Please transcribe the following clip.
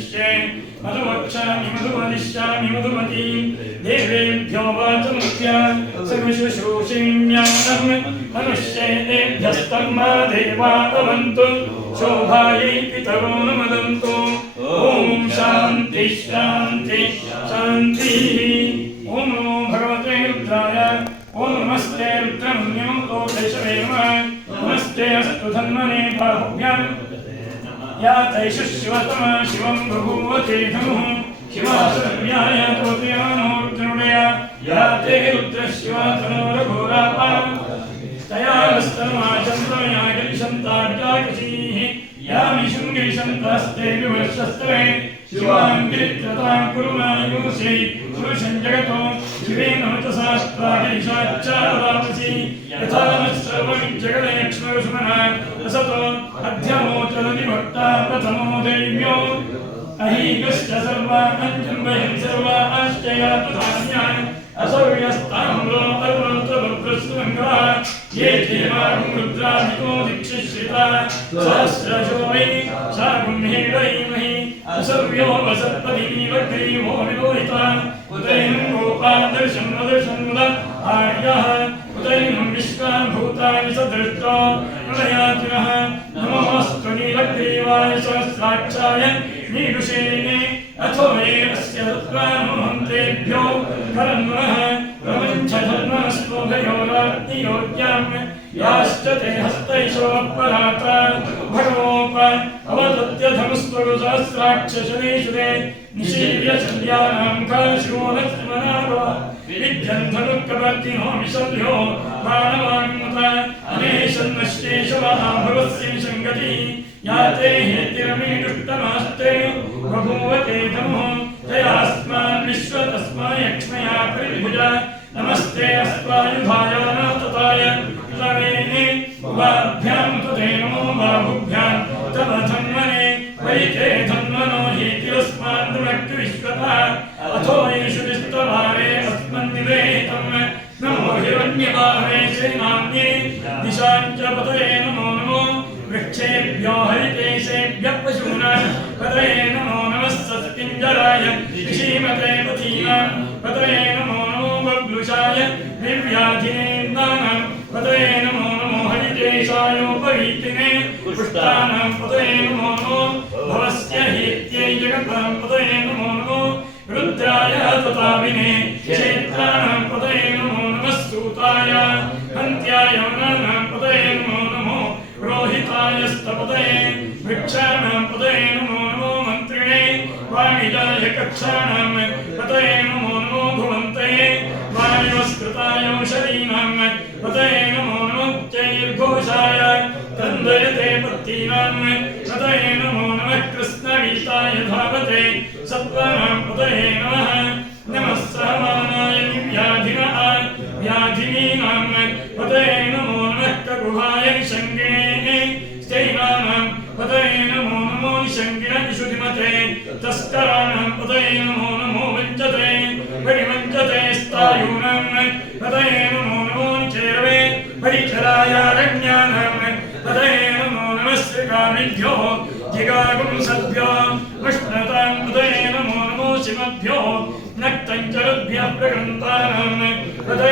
मधुमतिष्ये मधुवक्षामि मधुमदिष्यामि मधुमती देवेभ्यो वाचमुख्या सर्वशुश्रूषिण्याम् मनुष्येभ्यस्तम्मा देवा भवन्तु शोभायै पितरो न वदन्तु ॐ शान्ति शान्ति शान्तिः। ॐ नमो भगवते रुद्राय ॐ नमस्ते रुद्रमन्यो दोषवे नमः नमस्ते अस्तु धन्वने बाहुभ्यां या तैषु शिवतमा शिवं बभूवते धनुः शिवासव्याय तोत्यानो रुद्रनुडय या ते रुद्रशिवा तनोरघोरापा तया वस्तनमाचन्द्रमया गिरिशन्तार्याकृषीः या मिषुं गिरिशन्तास्ते विवर्षस्तवे शिवां गिरित्रतां कुरुमायुषे पुरुषं जगतो शिवेन मतसास्त्वा गिरिशाच्चारावसि यथा नः सर्वं जगदयक्ष्मरुषमः असतो अध्यमोचरति भक्ता प्रथमो दैव्यो अहीकश्च सर्वा अञ्जम्बहिं सर्वा आश्चयातु धान्यान् असौर्यस्ताम्रो अरुणोत्तमप्रस्वङ्गा ये देवां रुद्रादिको दीक्षिश्रिता सहस्रशो वै शाकुम्भीडैमहि असौर्यो वसत्पदीवग्रीवो विलोहिता उदैनं गोपादर्शं वदर्शं मुद आर्यः उदैनं विश्वान् भूतानि सदृष्टो प्रलयातिनः नमोऽस्तु नीलग्रीवाय सहस्राक्षाय नीरुषेणे अथो ये अस्य तत्त्वानुमन्त्रेभ्यो करन्वः प्रपञ्चधर्मस्वभयोराज्ञयोग्यां याश्च ते हस्तैषोऽपराता भगवोप अवदत्यधमुस्त्वरु सहस्राक्षशनेषुरे निशीर्य चन्द्यानां काशिरो लक्ष्मणारो विद्यन् धनुर्कवर्तिनो विशल्यो बाणवान्मुत अनेशन्नश्चेषवः भवस्य विसङ्गतिः या ते हेतिरमे दुष्टमास्ते बभूवते धनुः तयास्मान् विश्वतस्मै यक्ष्मया परिभुजा नमस्ते अस्त्वायुधाय नातताय तवे उभाभ्यां तुते नमो बाहुभ्यां तव धन्वने वैते धन्वनो हेतिरस्मान् दृढक्ति विश्वतः अथो येषु विस्तवारे अस्मन्निवेतं नमो हिरण्यवाहवे सेनान्ये दिशाञ्च पतये नमो नमो वृक्षेभ्यो हरिकेशेभ्यः पशूनां पतये नमो नमः सत्पिञ्जराय ऋषीमते पतीनां पतये नमो नमो बभ्रुषाय निर्व्याधिनेन्दानां पतये नमो नमो हरिकेशायोपवीतिने पुष्टानां पतये नमो नमो भवस्य हेत्यै जगतां पतये नमो नमो रुद्राय तथाविने क्षेत्राणां पतये नमो नमः सूताय हन्त्याय वनानां पतये नमो नमो रोहितायस्तपतये वृक्षाणां पतये नमो नमो मन्त्रिणे वाणिजाय कक्षाणां पतये नमो नमो भुवन्तये वायुस्कृतायौषधीनां पतये नमो नमो चैर्घोषाय कन्दयते पत्तीनां पतये नमो नमः कृष्णवीताय धावते सत्त्वानां पतये नमः नमः सहमानाय व्याधिनः व्याधिनीनां पतये नमो नमः कगुहाय निषङ्गिणे स्थैनानां पतये नमो नमो निषङ्गिण विशुधिमते तस्कराणां पतये नमो नमो वञ्चते परिवञ्चते स्थायूनां पतये नमो नमो निचेरवे परिचरायारण्यानां पतये नमो नमः श्रीकामिभ्यो जिगागुंसभ्यो उष्णतां पतये नमो नमो शिवभ्यो नक्तञ्चरभ्यः प्रगन्तानां पतये